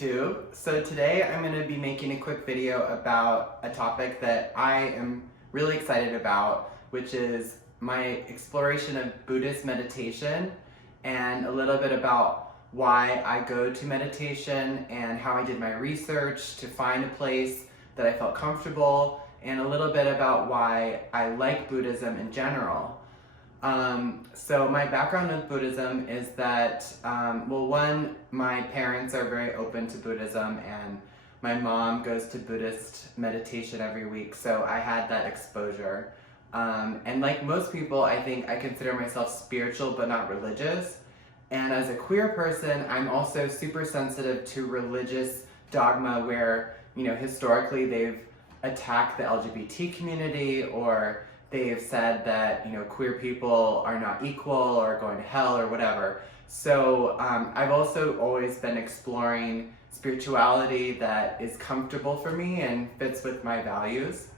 YouTube. So today I'm going to be making a quick video about a topic that I am really excited about, which is my exploration of Buddhist meditation and a little bit about why I go to meditation and how I did my research to find a place that I felt comfortable, and a little bit about why I like Buddhism in general. So my background with Buddhism is that, one, my parents are very open to Buddhism, and my mom goes to Buddhist meditation every week, so I had that exposure. And like most people, I think I consider myself spiritual but not religious. And as a queer person, I'm also super sensitive to religious dogma where, historically they've attacked the LGBT community, or they've said that, queer people are not equal or going to hell or whatever. So I've also always been exploring spirituality that is comfortable for me and fits with my values.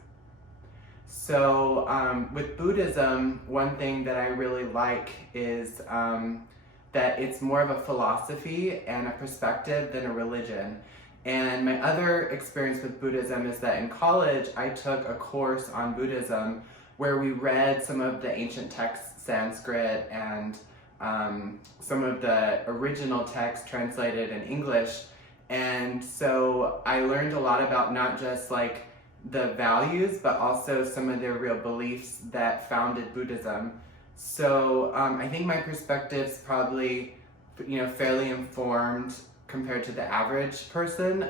So with Buddhism, one thing that I really like is that it's more of a philosophy and a perspective than a religion. And my other experience with Buddhism is that in college, I took a course on Buddhism where we read some of the ancient texts, Sanskrit, and some of the original texts translated in English. And so I learned a lot about not just like the values, but also some of their real beliefs that founded Buddhism. So I think my perspective's probably, fairly informed compared to the average person,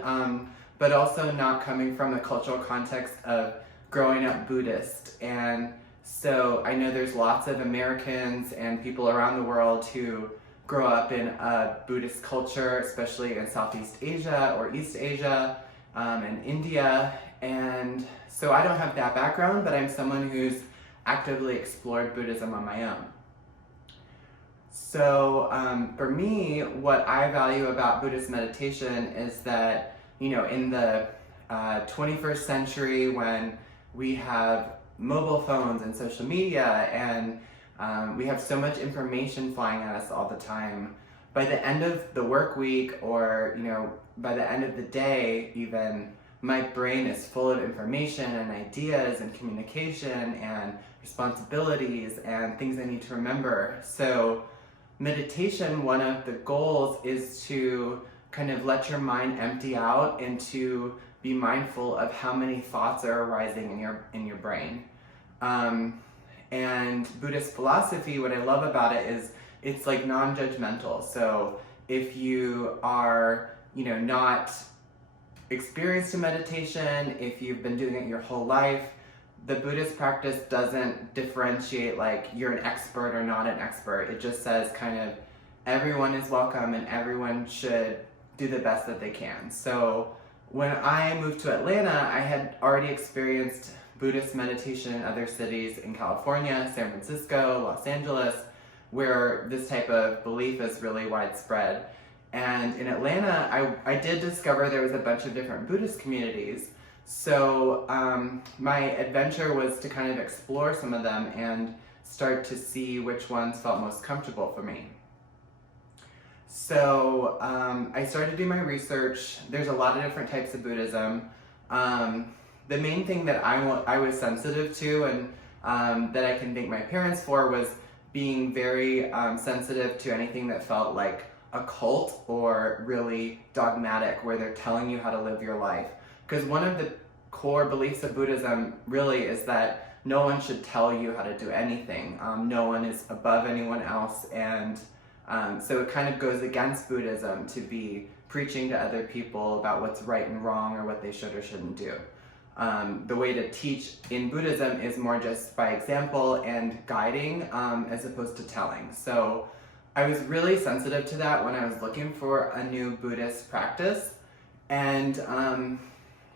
but also not coming from the cultural context of growing up Buddhist. And so I know there's lots of Americans and people around the world who grow up in a Buddhist culture, especially in Southeast Asia or East Asia and India. And so I don't have that background, but I'm someone who's actively explored Buddhism on my own. So for me, what I value about Buddhist meditation is that, in the 21st century, when we have mobile phones and social media and we have so much information flying at us all the time, by the end of the work week, or by the end of the day even, my brain is full of information and ideas and communication and responsibilities and things I need to remember. So meditation, one of the goals is to kind of let your mind empty out and to be mindful of how many thoughts are arising in your brain. And Buddhist philosophy, what I love about it is it's like non-judgmental. So if you are, not experienced in meditation, if you've been doing it your whole life, the Buddhist practice doesn't differentiate like you're an expert or not an expert. It just says kind of everyone is welcome and everyone should do the best that they can. So when I moved to Atlanta, I had already experienced Buddhist meditation in other cities in California, San Francisco, Los Angeles, where this type of belief is really widespread. And in Atlanta, I did discover there was a bunch of different Buddhist communities. So my adventure was to kind of explore some of them and start to see which ones felt most comfortable for me. So I started to do my research. There's a lot of different types of Buddhism. The main thing that I was sensitive to and that I can thank my parents for was being very sensitive to anything that felt like a cult or really dogmatic, where they're telling you how to live your life. Because one of the core beliefs of Buddhism really is that no one should tell you how to do anything. No one is above anyone else, and so it kind of goes against Buddhism to be preaching to other people about what's right and wrong or what they should or shouldn't do. The way to teach in Buddhism is more just by example and guiding as opposed to telling. So I was really sensitive to that when I was looking for a new Buddhist practice. And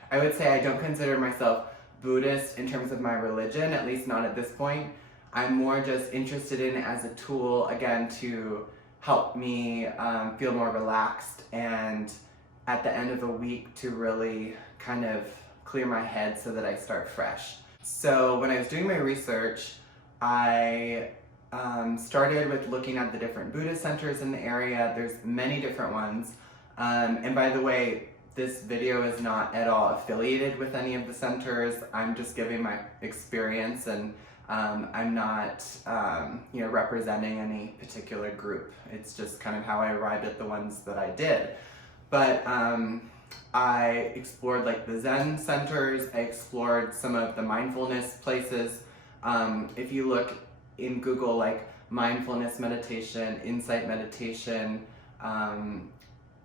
I would say I don't consider myself Buddhist in terms of my religion, at least not at this point. I'm more just interested in it as a tool, again, to help me feel more relaxed, and at the end of a week to really kind of clear my head so that I start fresh. So when I was doing my research, I started with looking at the different Buddhist centers in the area. There's many different ones. And by the way, this video is not at all affiliated with any of the centers. I'm just giving my experience, and I'm not representing any particular group. It's just kind of how I arrived at the ones that I did. But I explored like the Zen centers, I explored some of the mindfulness places. If you look in Google, like mindfulness meditation, insight meditation,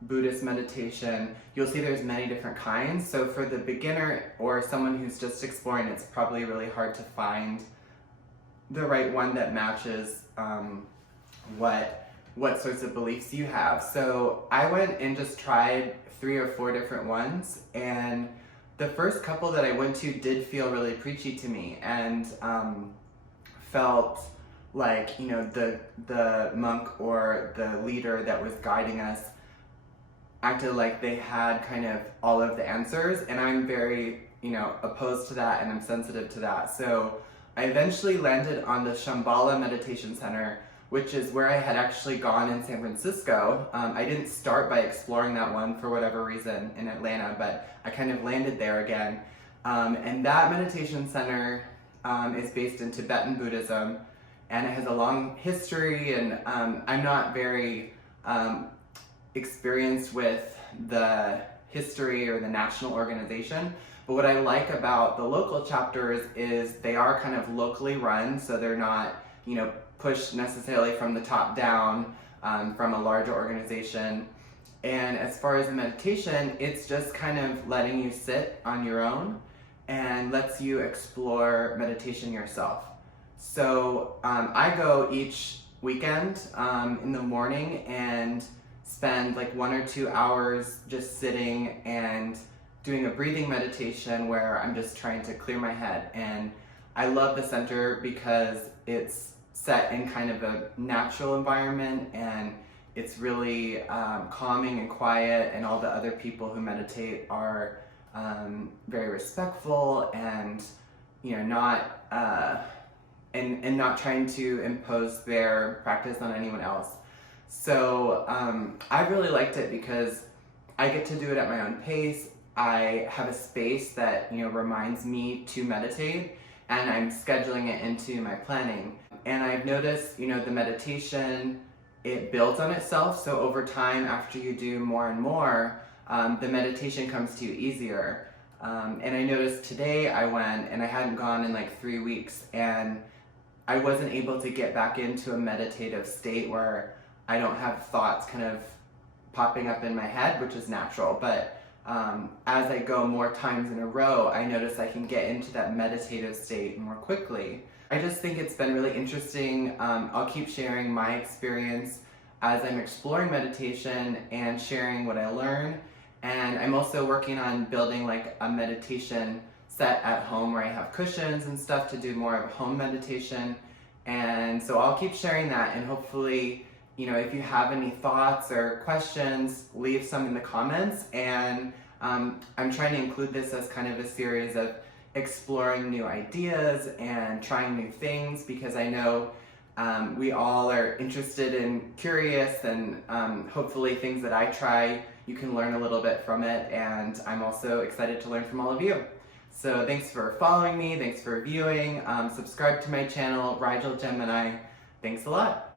Buddhist meditation, you'll see there's many different kinds. So for the beginner or someone who's just exploring, it's probably really hard to find the right one that matches what sorts of beliefs you have. So I went and just tried 3 or 4 different ones, and the first couple that I went to did feel really preachy to me, and felt like, you know, the monk or the leader that was guiding us acted like they had kind of all of the answers, and I'm very, opposed to that, and I'm sensitive to that. So I eventually landed on the Shambhala Meditation Center, which is where I had actually gone in San Francisco. I didn't start by exploring that one for whatever reason in Atlanta, but I kind of landed there again. And that meditation center is based in Tibetan Buddhism, and it has a long history, and I'm not very experienced with the history or the national organization, but what I like about the local chapters is they are kind of locally run, so they're not, pushed necessarily from the top down from a larger organization. And as far as the meditation, it's just kind of letting you sit on your own and lets you explore meditation yourself. So I go each weekend in the morning and spend like 1 or 2 hours just sitting and doing a breathing meditation where I'm just trying to clear my head. And I love the center because it's set in kind of a natural environment, and it's really calming and quiet, and all the other people who meditate are very respectful and not and not trying to impose their practice on anyone else. So I really liked it because I get to do it at my own pace. I have a space that reminds me to meditate, and I'm scheduling it into my planning. And I've noticed, the meditation, it builds on itself. So over time, after you do more and more, the meditation comes to you easier. And I noticed today I went, and I hadn't gone in like 3 weeks, and I wasn't able to get back into a meditative state where I don't have thoughts kind of popping up in my head, which is natural. But as I go more times in a row, I notice I can get into that meditative state more quickly. I just think it's been really interesting. I'll keep sharing my experience as I'm exploring meditation and sharing what I learn. And I'm also working on building like a meditation set at home where I have cushions and stuff to do more of a home meditation. And so I'll keep sharing that, and hopefully, if you have any thoughts or questions, leave some in the comments. And I'm trying to include this as kind of a series of exploring new ideas and trying new things, because I know we all are interested and curious, and hopefully things that I try, you can learn a little bit from it, and I'm also excited to learn from all of you. So thanks for following me, thanks for viewing, subscribe to my channel, Rigel Gemini. Thanks a lot.